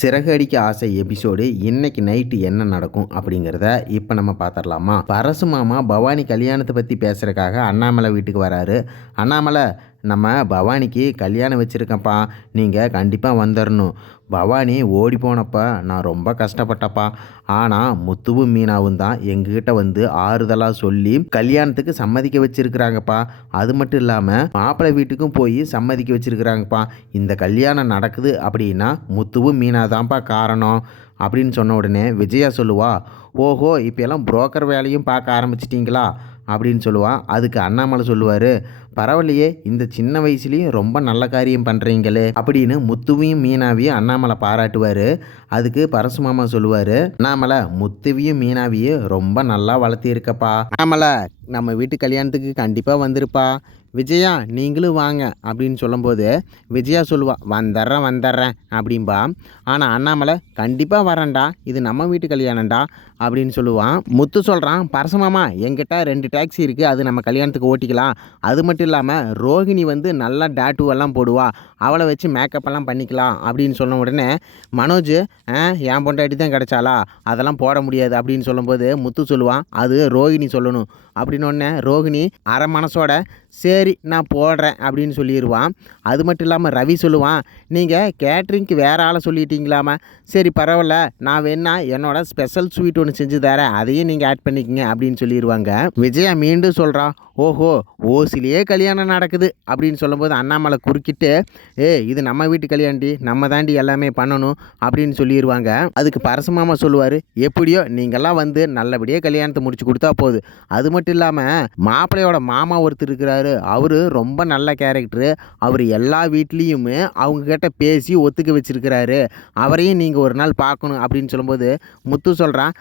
சிறகு அடிக்க ஆசை எபிசோடு இன்னைக்கு நைட்டு என்ன நடக்கும் அப்படிங்கிறத இப்போ நம்ம பார்த்துடலாமா. பரசு மாமா பவானி கல்யாணத்தை பற்றி பேசுகிறக்காக அண்ணாமலை வீட்டுக்கு வராரு. அண்ணாமலை, நம்ம பவானிக்கு கல்யாணம் வச்சுருக்கேன்ப்பா, நீங்கள் கண்டிப்பாக வந்துடணும். பவானி ஓடி போனப்ப நான் ரொம்ப கஷ்டப்பட்டப்பா. ஆனால் முத்துவும் மீனாவும் தான் எங்ககிட்ட வந்து ஆறுதலாக சொல்லி கல்யாணத்துக்கு சம்மதிக்க வச்சுருக்குறாங்கப்பா. அது மட்டும் இல்லாமல் மாப்பிள்ளை வீட்டுக்கும் போய் சம்மதிக்க வச்சுருக்குறாங்கப்பா. இந்த கல்யாணம் நடக்குது அப்படின்னா முத்துவும் மீனா தான்ப்பா காரணம் அப்படின்னு சொன்ன உடனே விஜயா சொல்லுவா, ஓஹோ இப்போ எல்லாம் புரோக்கர் வேலையும் பார்க்க ஆரம்பிச்சிட்டிங்களா அப்படின்னு சொல்லுவான். அதுக்கு அண்ணாமலை சொல்லுவார், பரவாயில்லையே, இந்த சின்ன வயசுலேயும் ரொம்ப நல்ல காரியம் பண்ணுறீங்களே அப்படின்னு முத்துவையும் மீனாவையும் அண்ணாமலை பாராட்டுவார். அதுக்கு பரசுமாமா சொல்லுவார், அண்ணாமலை முத்துவையும் மீனாவையும் ரொம்ப நல்லா வளர்த்திருக்கப்பா. அண்ணாமலை நம்ம வீட்டு கல்யாணத்துக்கு கண்டிப்பாக வந்திருப்பா. விஜயா நீங்களும் வாங்க அப்படின்னு சொல்லும்போது விஜயா சொல்லுவா, வந்துடுறேன் அப்படின்பா. ஆனால் அண்ணாமலை கண்டிப்பாக வரேன்டா, இது நம்ம வீட்டு கல்யாணம்டா அப்படின்னு சொல்லுவான். முத்து சொல்கிறான், பரசுமாமா என்கிட்ட 2 டாக்ஸி இருக்குது, அது நம்ம கல்யாணத்துக்கு ஓட்டிக்கலாம். அது மட்டும் இல்லாமல் ரோஹிணி வந்து நல்லா டாட்டூவெல்லாம் போடுவா, அவளை வச்சு மேக்கப் எல்லாம் பண்ணிக்கலாம் அப்படின்னு சொன்ன உடனே மனோஜ், என் பொண்டாட்டி தான் கிடச்சாலா, அதெல்லாம் போட முடியாது அப்படின்னு சொல்லும்போது முத்து சொல்லுவான், அது ரோஹிணி சொல்லணும் அப்படின்னு ஒன்று. ரோஹிணி அரை மனசோட சரி நான் போடுறேன் அப்படின்னு சொல்லிடுவான். அது மட்டும் இல்லாமல் ரவி சொல்லுவான், நீங்கள் கேட்ரிங்க்கு வேறு ஆளை சொல்லிட்டீங்களாமா, சரி பரவாயில்ல, நான் வேணா என்னோட ஸ்பெஷல் ஸ்வீட் ஒன்று செஞ்சு தரேன், அதையும் நீங்கள் ஆட் பண்ணிக்கங்க அப்படின்னு சொல்லிடுவாங்க. விஜயா மீண்டும் சொல்கிறான், ஓஹோ ஓசிலேயே கல்யாணம் நடக்குது அப்படின்னு சொல்லும்போது அண்ணாமலை குறுக்கிட்டு, இது நம்ம வீட்டு கல்யாண்டி, நம்ம தாண்டி எல்லாமே பண்ணணும் அப்படின்னு சொல்லிடுவாங்க. அதுக்கு பரசுமாமா சொல்லுவார், எப்படியோ நீங்கள்லாம் வந்து நல்லபடியாக கல்யாணத்தை முடிச்சு கொடுத்தா போகுது. அது மட்டும் இல்லாமல் மாப்பிள்ளையோட மாமா ஒருத்தர் இருக்கிறாரு, அவர் ரொம்ப நல்ல கேரக்டரு, அவர் எல்லா வீட்லேயுமே அவங்கக்கிட்ட பேசி ஒத்துக்க வச்சுருக்கிறாரு, அவரையும் நீங்கள் ஒரு நாள் பார்க்கணும் அப்படின்னு சொல்லும்போது முத்து சொல்கிறான்,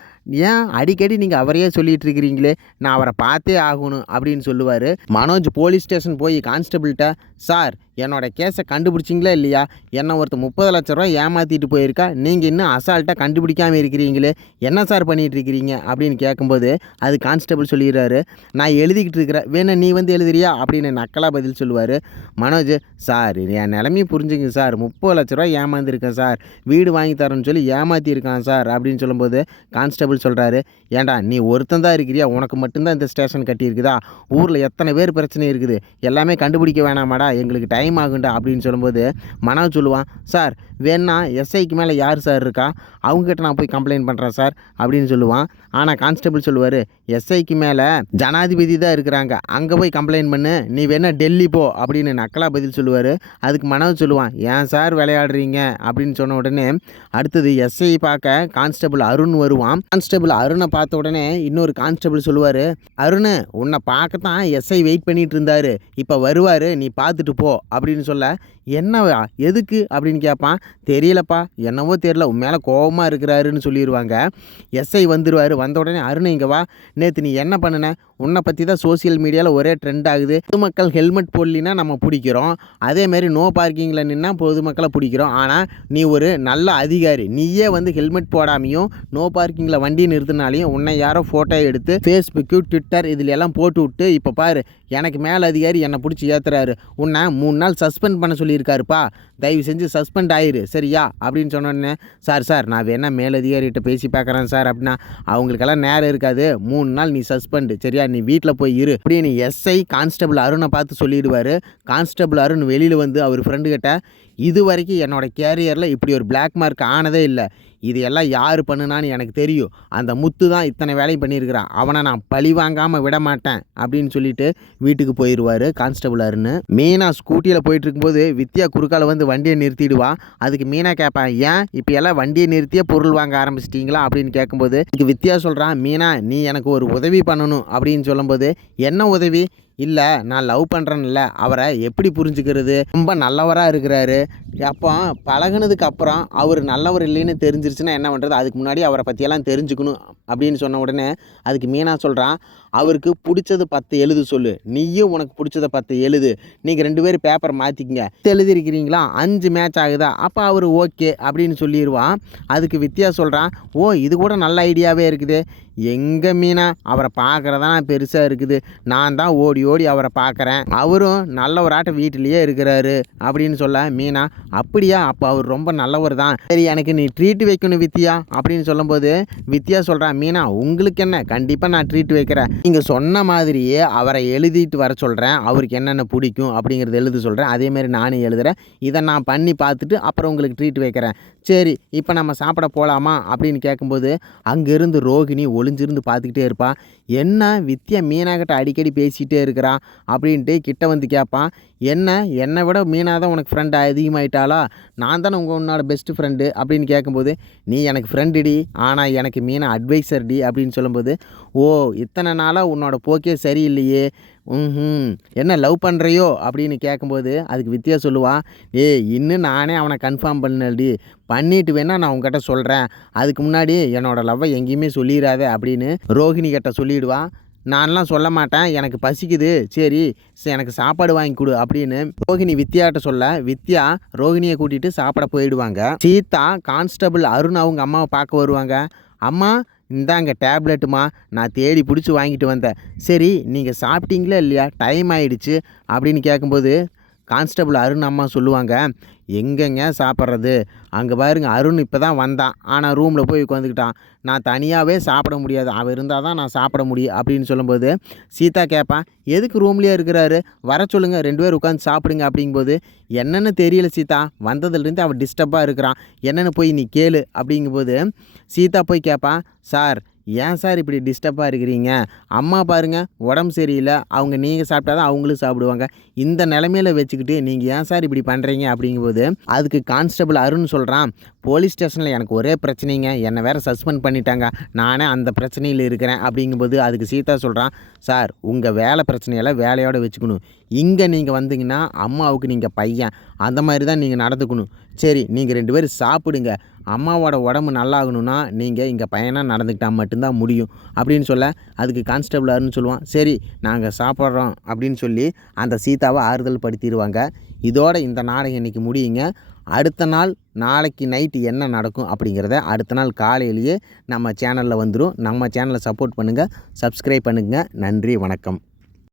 ஏன் அடிக்கடி நீங்கள் அவரையே சொல்லிகிட்டு இருக்கிறீங்களே, நான் அவரை பார்த்தே ஆகணும் அப்படின்னு சொல்லுவார். மனோஜ் போலீஸ் ஸ்டேஷன் போய் கான்ஸ்டபிள்கிட்ட, சார் என்னோட கேஸை கண்டுபிடிச்சிங்களா இல்லையா, என்னை ஒருத்தர் 30 லட்ச ரூபா ஏமாற்றிட்டு போயிருக்கா, நீங்கள் இன்னும் அசால்ட்டாக கண்டுபிடிக்காமல் இருக்கிறீங்களே, என்ன சார் பண்ணிகிட்டு இருக்கிறீங்க அப்படின்னு கேட்கும்போது அது கான்ஸ்டபிள் சொல்லிடுறாரு, நான் எழுதிக்கிட்டு இருக்கிறேன், வேணா நீ வந்து எழுதுறியா அப்படின்னு நக்கலாக பதில் சொல்லுவார். மனோஜ், சார் என் நிலைமையை புரிஞ்சுங்க சார், 30 லட்ச ரூபா ஏமாந்துருக்கேன் சார், வீடு வாங்கி தரேன்னு சொல்லி ஏமாற்றிருக்கான் சார் அப்படின்னு சொல்லும்போது கான்ஸ்டபிள் சொல்கிறாரு, ஏண்டா நீ ஒருத்தன் தான் இருக்கிறியா, உனக்கு மட்டும்தான் இந்த ஸ்டேஷன் கட்டியிருக்குதா, ஊரில் எத்தனை பேர் பிரச்சனை இருக்குது, எல்லாமே கண்டுபிடிக்க வேணாமாடா, எங்களுக்கு டைம் ஆகுண்டா அப்படின்னு சொல்லும்போது மனோஜ் சொல்லுவான், சார் வேணா எஸ்ஐக்கு மேலே யார் சார் இருக்கா, அவங்ககிட்ட நான் போய் கம்ப்ளைண்ட் பண்ணுறேன் சார் அப்படின்னு சொல்லுவான். ஆனால் கான்ஸ்டபிள் சொல்லுவார், எஸ்ஐக்கு மேலே ஜனாதிபதி தான் இருக்கிறாங்க, அங்கே போய் கம்ப்ளைண்ட் பண்ணு, நீ வேணா டெல்லி போ அப்படின்னு நக்கலாக பதில் சொல்லுவார். அதுக்கு மனோஜ் சொல்லுவான், ஏன் சார் விளையாடுறீங்க அப்படின்னு சொன்ன உடனே அடுத்தது எஸ்ஐ பார்க்க கான்ஸ்டபிள் அருண் வருவான். கான்ஸ்டபிள் அருணை பார்த்த உடனே இன்னொரு கான்ஸ்டபிள் சொல்லுவார், அருண் உன்னை பார்க்கத்தான் எஸ்ஐ வெயிட் பண்ணிட்டு இருந்தார், இப்போ வருவார், நீ பார்த்துட்டு போ அப்படின்னு சொல்ல, என்னவா எதுக்கு அப்படின்னு கேட்பான். தெரியலப்பா, என்னவோ தெரியல, உன் மேலே கோபமாக இருக்கிறாருன்னு சொல்லிடுவாங்க. எஸ்ஐ வந்துடுவார். வந்த உடனே அருண் இங்கே வா, நேற்று நீ என்ன பண்ணுன, உன்னை பற்றி தான் சோசியல் மீடியாவில் ஒரே ட்ரெண்ட் ஆகுது, பொதுமக்கள் ஹெல்மெட் போடலினா நம்ம பிடிக்கிறோம், அதேமாரி நோ பார்க்கிங்கில் நின்னா பொதுமக்களை பிடிக்கிறோம், ஆனால் நீ ஒரு நல்ல அதிகாரி, நீயே வந்து ஹெல்மெட் போடாமையும் நோ பார்க்கிங்கில் வண்டி நிறுத்தினாலையும் உன்னை யாரோ ஃபோட்டோ எடுத்து ஃபேஸ்புக்கு ட்விட்டர் இதில் எல்லாம் போட்டு விட்டு இப்போ பாரு எனக்கு மேலே அதிகாரி என்னை பிடிச்சி ஏற்றுறாரு, உன்னை 3 நாள் சஸ்பெண்ட் பண்ண சொல்லியிருக்காருப்பா, தயவு செஞ்சு சஸ்பெண்ட் ஆயிரு சரியா அப்படின்னு சொன்னோடனே, சார் நான் வேணா மேலதிகாரிகிட்ட பேசி பார்க்குறேன் சார் அப்படின்னா, அவங்களுக்கெல்லாம் நேரம் இருக்காது, 3 நாள் நீ சஸ்பெண்டு சரியா, நீ வீட்டில் போய் இரு அப்படின்னு எஸ்ஐ கான்ஸ்டபிள் அருணை பார்த்து சொல்லிடுவார். கான்ஸ்டபிள் அருண் வெளியில் வந்து அவர் ஃப்ரெண்டுக்கிட்ட, இது வரைக்கும் என்னோடய கேரியரில் இப்படி ஒரு பிளாக் மார்க் ஆனதே இல்லை, இது எல்லாம் யார் பண்ணுனான்னு எனக்கு தெரியும், அந்த முத்து தான் இத்தனை வேலையும் பண்ணியிருக்கிறான், அவனை நான் பழி வாங்காமல் விட மாட்டேன் அப்படின்னு சொல்லிட்டு வீட்டுக்கு போயிடுவார் கான்ஸ்டபிள் அருண். மீனா ஸ்கூட்டியில் போயிட்டு இருக்கும்போது வித்யா குறுக்கால வந்து வண்டியை நிறுத்திடுவா. அதுக்கு மீனா கேட்பான், ஏன் இப்போ எல்லாம் வண்டியை நிறுத்தியே பொருள் வாங்க ஆரம்பிச்சிட்டிங்களா அப்படின்னு கேட்கும்போது இதுக்கு வித்யா சொல்கிறான், மீனா நீ எனக்கு ஒரு உதவி பண்ணணும் அப்படின்னு சொல்லும்போது, என்ன உதவி, இல்லை நான் லவ் பண்ணுறேன்ல, அவரை எப்படி புரிஞ்சுக்கிறது, ரொம்ப நல்லவராக இருக்கிறாரு, அப்போ பழகுனதுக்கு அப்புறம் அவர் நல்லவர் இல்லைன்னு தெரிஞ்சிருச்சுன்னா என்ன பண்ணுறது, அதுக்கு முன்னாடி அவரை பற்றியெல்லாம் தெரிஞ்சுக்கணும் அப்படின்னு சொன்ன உடனே அதுக்கு மீனா சொல்கிறான், அவருக்கு பிடிச்சது 10 எழுது சொல்லு, நீயும் உனக்கு பிடிச்சதை 10 எழுது, நீங்கள் 2 பேரும் பேப்பர் மாற்றிக்கிங்க, எழுதிருக்கிறீங்களா 5 மேட்ச் ஆகுதா, அப்போ அவர் ஓகே அப்படின்னு சொல்லிடுவான். அதுக்கு வித்யா சொல்கிறான், ஓ இது கூட நல்ல ஐடியாவே இருக்குது, எங்கே மீனா அவரை பார்க்குறதான் பெருசாக இருக்குது, நான் தான் ஓடி ஓடி அவரை பார்க்குறேன், அவரும் நல்லவராட்ட வீட்டிலேயே இருக்கிறாரு அப்படின்னு சொல்ல மீனா அப்படியா, அப்போ அவர் ரொம்ப நல்லவர் தான், சரி எனக்கு நீ ட்ரீட் வைக்கணும் வித்யா அப்படின்னு சொல்லும்போது வித்யா சொல்கிறான், மீனா உங்களுக்கு என்ன, கண்டிப்பாக நான் ட்ரீட் வைக்கிறேன், நீங்கள் சொன்ன மாதிரியே அவரை எழுதிட்டு வர சொல்கிறேன், அவருக்கு என்னென்ன பிடிக்கும் அப்படிங்கிறத எழுத சொல்கிறேன், அதேமாரி நானும் எழுதுகிறேன், இதை நான் பண்ணி பார்த்துட்டு அப்புறம் உங்களுக்கு ட்ரீட் வைக்கிறேன், சரி இப்போ நம்ம சாப்பிட போகலாமா அப்படின்னு கேட்கும்போது அங்கேருந்து ரோகிணி ஒளிஞ்சிருந்து பார்த்துக்கிட்டே இருப்பாள். என்ன வித்யா மீனாக்கிட்ட அடிக்கடி பேசிகிட்டே இருக்கிறா அப்படின்ட்டு கிட்ட வந்து கேட்பான், என்னை விட மீனா தான் உனக்கு ஃப்ரெண்டு அதிகமாயிட்டாளா, நான் தானே உன்னோட பெஸ்ட்டு ஃப்ரெண்டு அப்படின்னு கேட்கும்போது, நீ எனக்கு ஃப்ரெண்டுடி ஆனால் எனக்கு மீனா அட்வைசர் டி அப்படின்னு சொல்லும்போது, ஓ இத்தனை நாளாக உன்னோட போக்கே சரியில்லையே, என்ன லவ் பண்ணுறியோ அப்படின்னு கேட்கும்போது அதுக்கு வித்யா சொல்லுவா, இன்னும் நானே அவனை கன்ஃபார்ம் பண்ணலடி, பண்ணிட்டு வேணா நான் உங்ககிட்ட சொல்கிறேன், அதுக்கு முன்னாடி என்னோடய லவ்வை எங்கேயுமே சொல்லிடாத அப்படின்னு ரோஹிணி கிட்ட சொல்லிவிடுவான். நான்லாம் சொல்ல மாட்டேன், எனக்கு பசிக்குது, சரி எனக்கு சாப்பாடு வாங்கி கொடு அப்படின்னு ரோஹிணி வித்யாட்ட சொல்ல வித்யா ரோஹிணியை கூட்டிகிட்டு சாப்பிட போயிடுவாங்க. சீதா கான்ஸ்டபிள் அருண் அவங்க அம்மாவை பார்க்க வருவாங்க. அம்மா இந்தாங்க டேப்லெட்டுமா, நான் தேடி பிடிச்சி வாங்கிட்டு வந்தேன், சரி நீங்கள் சாப்பிட்டீங்களா இல்லையா, டைம் ஆகிடுச்சு அப்படின்னு கேட்கும்போது கான்ஸ்டபிள் அருண் அம்மா சொல்லுவாங்க, எங்கெங்க சாப்பிட்றது, அங்கே பாருங்க அருண் இப்போ தான் வந்தான், ஆனால் ரூமில் போய் உட்காந்துக்கிட்டான், நான் தனியாகவே சாப்பிட முடியாது, அவன் இருந்தால் தான் நான் சாப்பிட முடியும் அப்படின்னு சொல்லும்போது சீதா கேட்பான், எதுக்கு ரூம்லேயே இருக்கிறாரு, வர சொல்லுங்கள் 2 பேர் உட்காந்து சாப்பிடுங்க அப்படிங்கும்போது, என்னென்னு தெரியல சீதா, வந்ததுலேருந்து அவன் டிஸ்டர்பாக இருக்கிறான், என்னென்னு போய் நீ கேளு அப்படிங்கும்போது சீதா போய் கேட்பான், சார் ஏன் சார் இப்படி டிஸ்டர்பாக இருக்கிறீங்க, அம்மா பாருங்கள் உடம்பு சரியில்லை, அவங்க நீங்கள் சாப்பிட்டா தான் அவங்களும் சாப்பிடுவாங்க, இந்த நிலமையில வச்சுக்கிட்டு நீங்கள் ஏன் சார் இப்படி பண்ணுறீங்க அப்படிங்கும்போது அதுக்கு கான்ஸ்டபிள் அருண் சொல்கிறான், போலீஸ் ஸ்டேஷனில் எனக்கு ஒரே பிரச்சனைங்க, என்னை வேறு சஸ்பெண்ட் பண்ணிட்டாங்க, நானே அந்த பிரச்சனையில் இருக்கிறேன் அப்படிங்கும்போது அதுக்கு சீதா சொல்கிறான், சார் உங்கள் வேலை பிரச்சனையெல்லாம் வேலையோடு வச்சுக்கணும், இங்கே நீங்கள் வந்தீங்கன்னா அம்மாவுக்கு நீங்கள் பையன், அந்த மாதிரி தான் நீங்கள் நடந்துக்கணும், சரி நீங்கள் 2 பேரும் சாப்பிடுங்க, அம்மாவோட உடம்பு நல்லாகணும்னா நீங்கள் இங்கே பையனாக நடந்துக்கிட்டால் மட்டும்தான் முடியும் அப்படின்னு சொல்ல அதுக்கு கான்ஸ்டபிள் அருன்னு சொல்லுவான், சரி நாங்கள் சாப்பிட்றோம் அப்படின்னு சொல்லி அந்த சீதாவை ஆறுதல் படுத்திடுவாங்க. இதோட இந்த நாடகம் இன்றைக்கி முடியுங்க. அடுத்த நாள் நாளைக்கு நைட்டு என்ன நடக்கும் அப்படிங்கிறத அடுத்த நாள் காலையிலேயே நம்ம சேனலில் வந்துடும். நம்ம சேனலை சப்போர்ட் பண்ணுங்கள், சப்ஸ்கிரைப் பண்ணுங்கள். நன்றி, வணக்கம்.